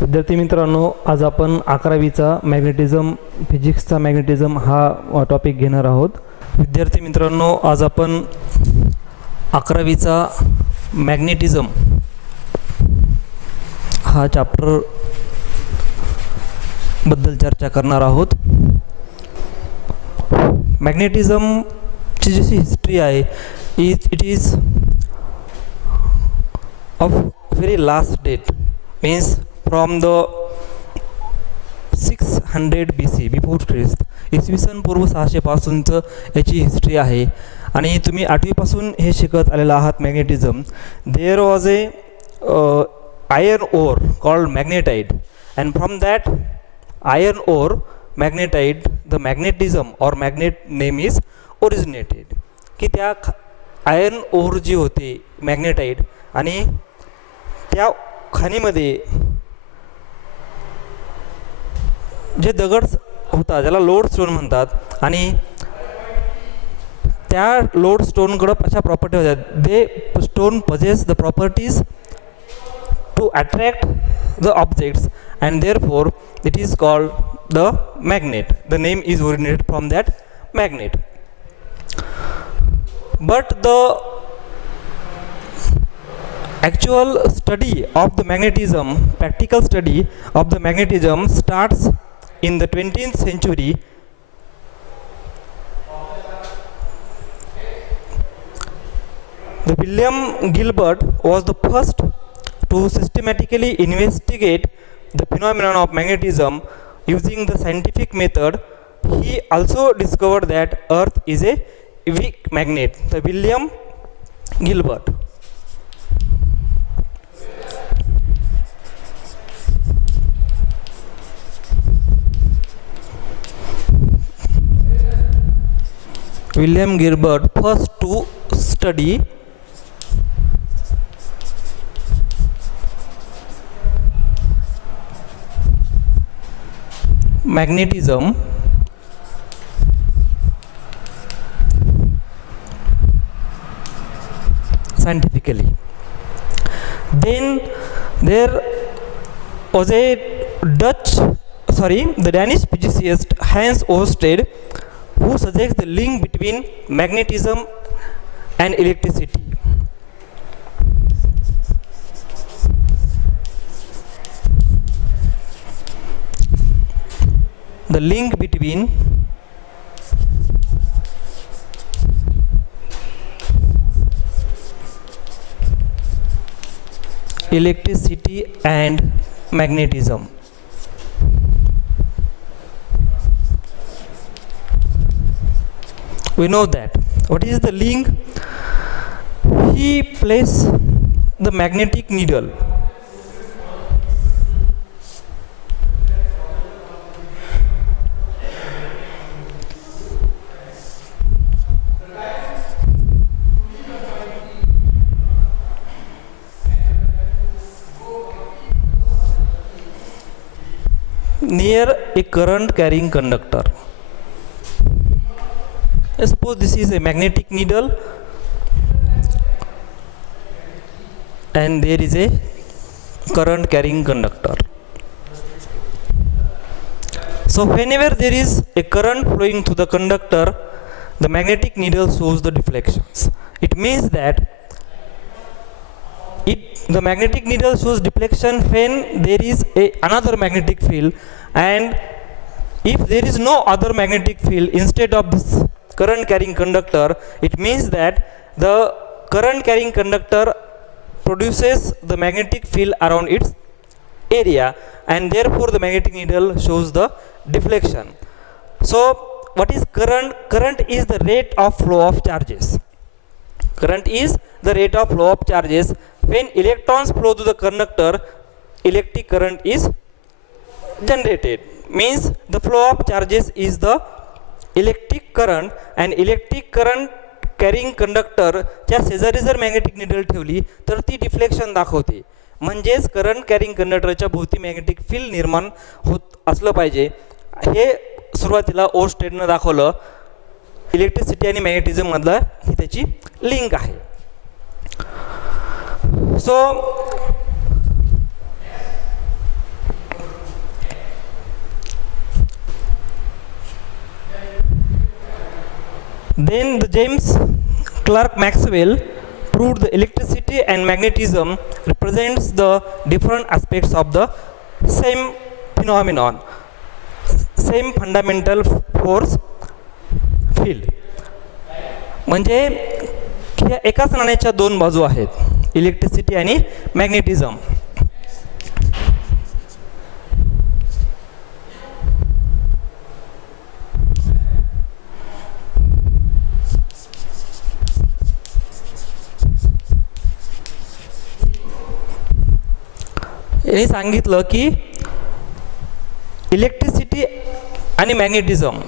विद्यार्थी मित्रांनो, आज आपण 11वीचा मॅग्नेटिझम फिजिक्सचा मॅग्नेटिझम हा टॉपिक घेणार आहोत. विद्यार्थी मित्रांनो, आज आपण 11वीचा मॅग्नेटिझम हा चॅप्टर बद्दल चर्चा करणार आहोत. मॅग्नेटिझमची जशी हिस्ट्री आहे it is of very last date, means from the 600 BC before Christ, इसवी सन पूर्व 600 पासूनचं याची हिस्ट्री आहे. आणि तुम्ही 8वीपासून हे शिकत आलेला आहात magnetism. There was a iron ore called magnetite, and from that iron ore magnetite the magnetism or magnet name is originated. की त्या आयर्न ओर जी होती मॅग्नेटाइट, आणि त्या खाणीमध्ये जे दगड होता ज्याला लोड स्टोन म्हणतात, आणि त्या लोड स्टोनकडं अशा प्रॉपर्टी होत्या. The stone possess the properties to attract the objects, and therefore it is called the magnet. The name is originated from that magnet. But the actual study of the magnetism, practical study of the magnetism starts in the 20th century. The William Gilbert was the first to systematically investigate the phenomenon of magnetism using the scientific method. He also discovered that Earth is a weak magnet. The William Gilbert. William Gilbert first to study magnetism scientifically. Then there was a the Danish physicist Hans Ørsted, who suggests the link between magnetism and electricity. The link between electricity and magnetism. We know that. What is the link? He placed the magnetic needle near a current carrying conductor. Suppose this is a magnetic needle and there is a current carrying conductor. So whenever there is a current flowing through the conductor, the magnetic needle shows the deflections. It means that the magnetic needle shows deflection when there is another magnetic field, and if there is no other magnetic field instead of this current carrying conductor, it means that the current carrying conductor produces the magnetic field around its area, and therefore the magnetic needle shows the deflection. So what is current? Current is the rate of flow of charges. Current is the rate of flow of charges. When electrons flow through the conductor, electric current is generated. Means the flow of charges is the electric current, and electric current carrying कंडक्टरच्या शेजारी जर magnetic needle ठेवली तर ती deflection दाखवते. म्हणजेच current carrying कंडक्टरच्या भोवती magnetic field निर्माण होत असलं पाहिजे. हे सुरुवातीला ओर्स्टेडनं दाखवलं. इलेक्ट्रिसिटी आणि मॅग्नेटिझम मधला ही त्याची लिंक आहे. सो Then the James Clerk Maxwell proved the electricity and magnetism represents the different aspects of the same phenomenon, same fundamental force field. म्हणजे ह्या एकाच नाण्याच्या दोन बाजू आहेत, इलेक्ट्रिसिटी आणि मॅग्नेटिझम. यांनी सांगितलं की इलेक्ट्रिसिटी आणि मॅग्नेटिझम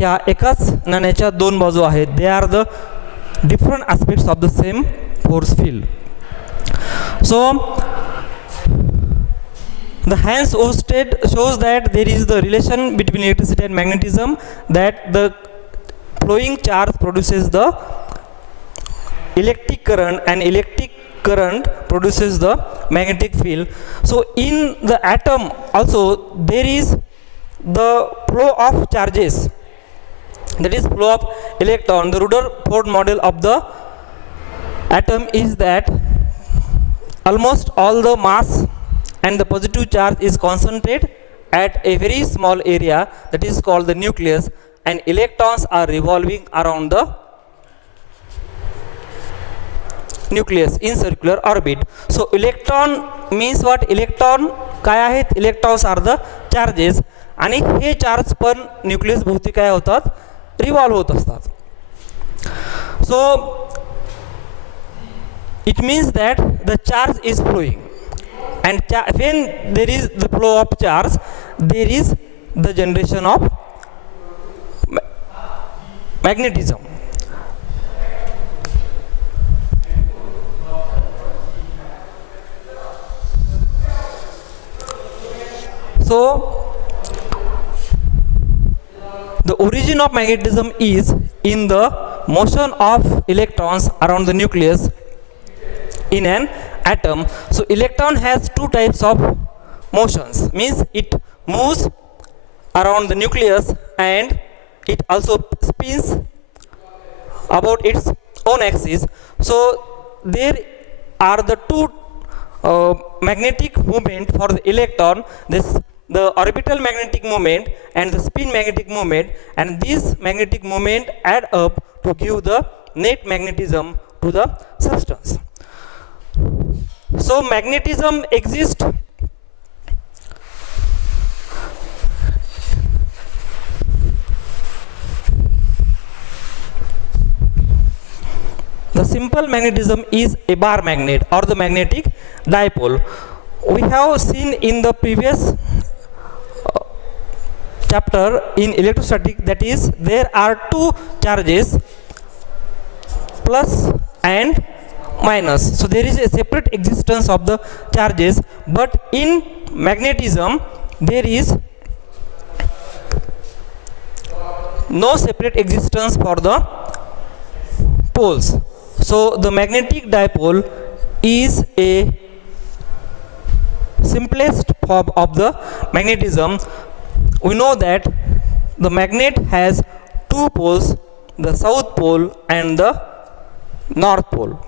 या एकाच नाण्याच्या दोन बाजू आहेत. They are the different aspects of the same force field. So the Hans Ørsted shows that there is the relation between electricity and magnetism, that the flowing charge produces the electric current and electric current produces the magnetic field. So in the atom also there is the flow of charges, that is flow of electron. The Rutherford model of the atom is that almost all the mass and the positive charge is concentrated at a very small area, that is called the nucleus, and electrons are revolving around the nucleus in circular orbit. So electron means what? Electron काय आहेत? Electrons are the charges, आणि हे charge पण nucleus भोवती काय होतात? Revolve होत असतात. So it means that the charge is flowing, and when there is the flow of charge, there is the generation of magnetism. So the origin of magnetism is in the motion of electrons around the nucleus in an atom. So electron has two types of motions, means it moves around the nucleus and it also spins about its own axis. So there are the two magnetic movement for the electron, the orbital magnetic moment and the spin magnetic moment, and these magnetic moment add up to give the net magnetism to the substance. So magnetism exists the simple magnetism is a bar magnet or the magnetic dipole. We have seen in the previous chapter in electrostatic, that is there are two charges, plus and minus. So there is a separate existence of the charges, but in magnetism there is no separate existence for the poles. So the magnetic dipole is a simplest form of the magnetism. We know that the magnet has two poles, the south pole and the north pole.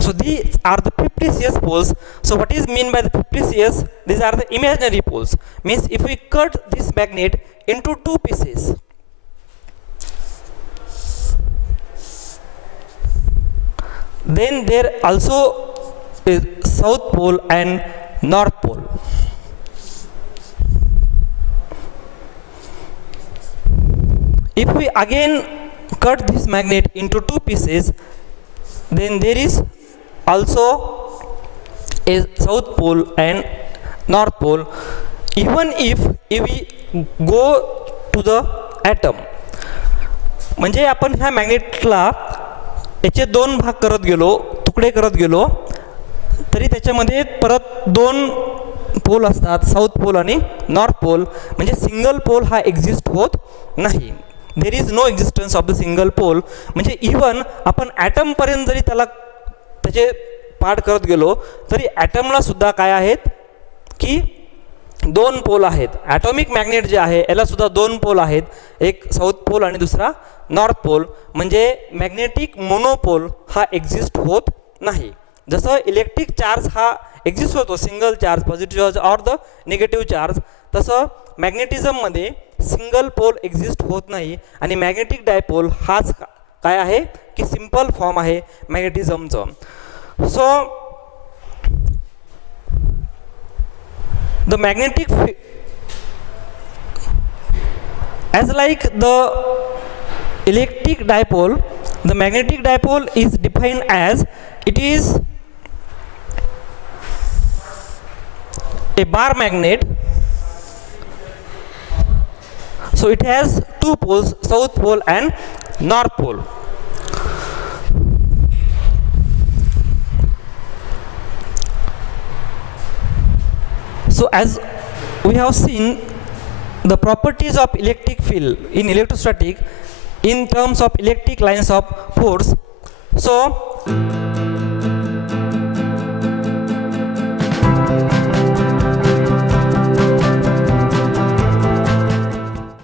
So these are the fictitious poles. So what is mean by the fictitious? These are the imaginary poles. Means if we cut this magnet into two pieces, then there also is south pole and north pole. If we again cut this magnet into two pieces, then there is also a south pole and north pole. Even if we go to the atom, म्हणजे आपण ह्या मॅग्नेटला याचे दोन भाग करत गेलो, तुकडे करत गेलो, तरी त्याच्यामध्ये परत दोन पोल असतात, साऊथ पोल आणि नॉर्थ पोल. म्हणजे सिंगल पोल हा एक्झिस्ट होत नाही. There is no existence of the single pole. म्हणजे इवन आपण ॲटमपर्यंत जरी त्याला त्याचे पाठ करत गेलो तरी ॲटमला सुद्धा काय आहेत की 2 पोल आहेत. ॲटॉमिक मॅग्नेट जे आहे याला सुद्धा 2 पोल आहेत, एक साऊथ पोल आणि दुसरा नॉर्थ पोल. म्हणजे मॅग्नेटिक मोनोपोल हा एक्झिस्ट होत नाही. जसं इलेक्ट्रिक चार्ज हा एक्झिस्ट होतो, single charge positive charge or the negative charge, तसं मॅग्नेटिझममध्ये सिंगल पोल एक्झिस्ट होत नाही. आणि मॅग्नेटिक डायपोल हाच काय आहे की सिंपल फॉर्म आहे मॅग्नेटिझमचं. सो the magnetic as like the electric dipole, the magnetic dipole is defined as it is a bar magnet, so it has 2 poles, south pole and north pole. So as we have seen the properties of electric field in electrostatic in terms of electric lines of force. So